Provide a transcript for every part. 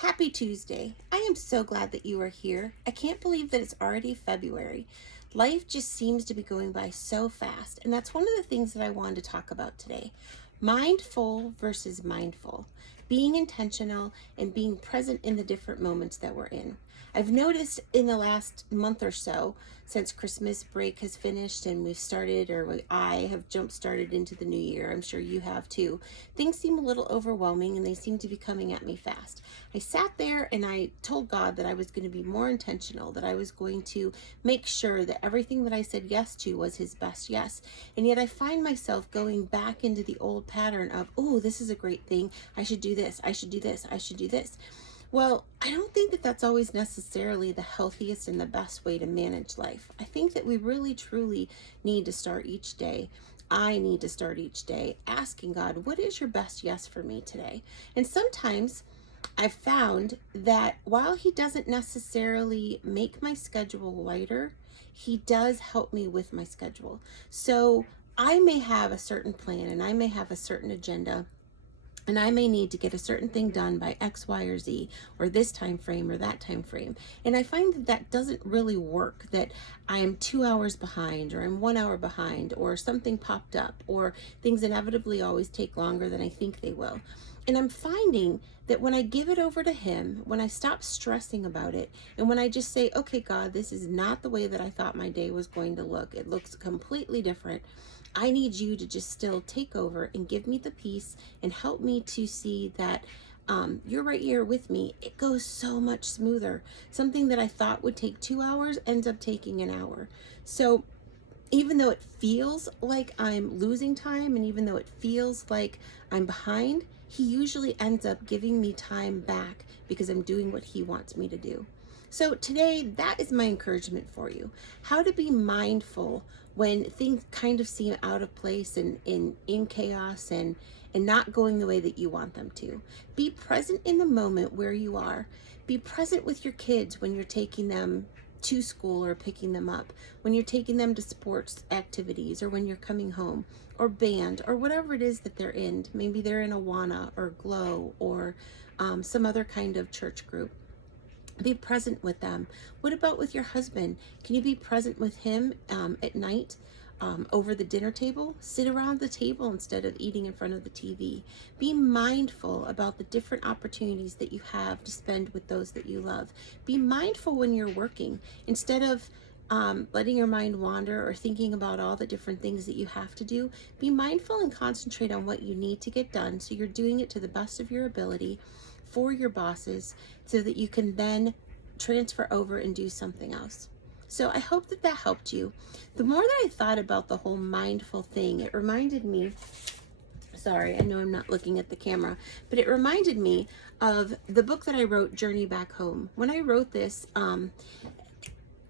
Happy Tuesday. I am so glad that you are here. I can't believe that it's already February. Life just seems to be going by so fast, and that's one of the things that I wanted to talk about today. Mindful versus mindful. Being intentional and being present in the different moments that we're in. I've noticed in the last month or so, since Christmas break has finished and we've started, I have jump started into the new year, I'm sure you have too, things seem a little overwhelming and they seem to be coming at me fast. I sat there and I told God that I was going to be more intentional, that I was going to make sure that everything that I said yes to was His best yes. And yet I find myself going back into the old pattern of, oh, this is a great thing. I should do this. I should do this. I should do this. Well, I don't think that that's always necessarily the healthiest and the best way to manage life. I think that we really, truly need to start each day. I need to start each day asking God, what is your best yes for me today? And sometimes I've found that while He doesn't necessarily make my schedule lighter, He does help me with my schedule. So I may have a certain plan and I may have a certain agenda, and I may need to get a certain thing done by X, Y, or Z, or this time frame or that time frame. And I find that that doesn't really work, that I am 2 hours behind, or I'm 1 hour behind, or something popped up, or things inevitably always take longer than I think they will. And I'm finding that when I give it over to Him, when I stop stressing about it, and when I just say, okay, God, this is not the way that I thought my day was going to look. It looks completely different. I need you to just still take over and give me the peace and help me to see that you're right here with me. It goes so much smoother. Something that I thought would take 2 hours ends up taking an hour. So even though it feels like I'm losing time, and even though it feels like I'm behind, He usually ends up giving me time back because I'm doing what He wants me to do. So today, that is my encouragement for you. How to be mindful when things kind of seem out of place and in chaos and not going the way that you want them to. Be present in the moment where you are. Be present with your kids when you're taking them to school or picking them up, when you're taking them to sports activities, or when you're coming home, or band, or whatever it is that they're in. Maybe they're in Awana or Glow or some other kind of church group. Be present with them. What about with your husband? Can you be present with him at night over the dinner table? Sit around the table instead of eating in front of the TV. Be mindful about the different opportunities that you have to spend with those that you love. Be mindful when you're working. Instead of letting your mind wander or thinking about all the different things that you have to do, be mindful and concentrate on what you need to get done so you're doing it to the best of your ability for your bosses so that you can then transfer over and do something else. So I hope that that helped you. The more that I thought about the whole mindful thing, it reminded me, sorry, I know I'm not looking at the camera, but it reminded me of the book that I wrote, Journey Back Home. When I wrote this,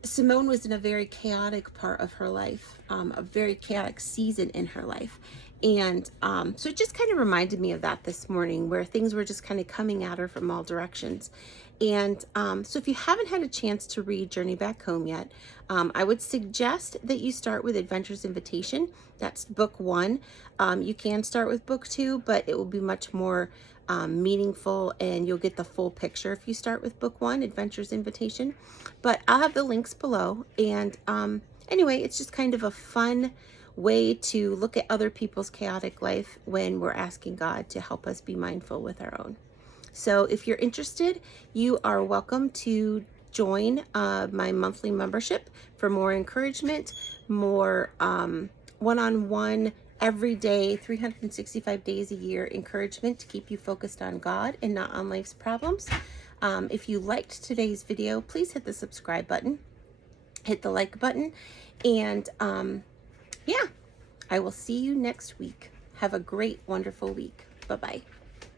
Simone was in a very chaotic part of her life, a very chaotic season in her life. And so it just kind of reminded me of that this morning, where things were just kind of coming at her from all directions. And so if you haven't had a chance to read Journey Back Home yet, I would suggest that you start with Adventurer's Invitation. That's book 1. You can start with book 2, but it will be much more meaningful and you'll get the full picture if you start with book 1, Adventurer's Invitation. But I'll have the links below. And anyway, it's just kind of a fun way to look at other people's chaotic life when we're asking God to help us be mindful with our own. So if you're interested, you are welcome to join my monthly membership for more encouragement, more one-on-one, every day, 365 days a year encouragement to keep you focused on God and not on life's problems. If you liked today's video, please hit the subscribe button, hit the like button, and yeah, I will see you next week. Have a great, wonderful week. Bye-bye.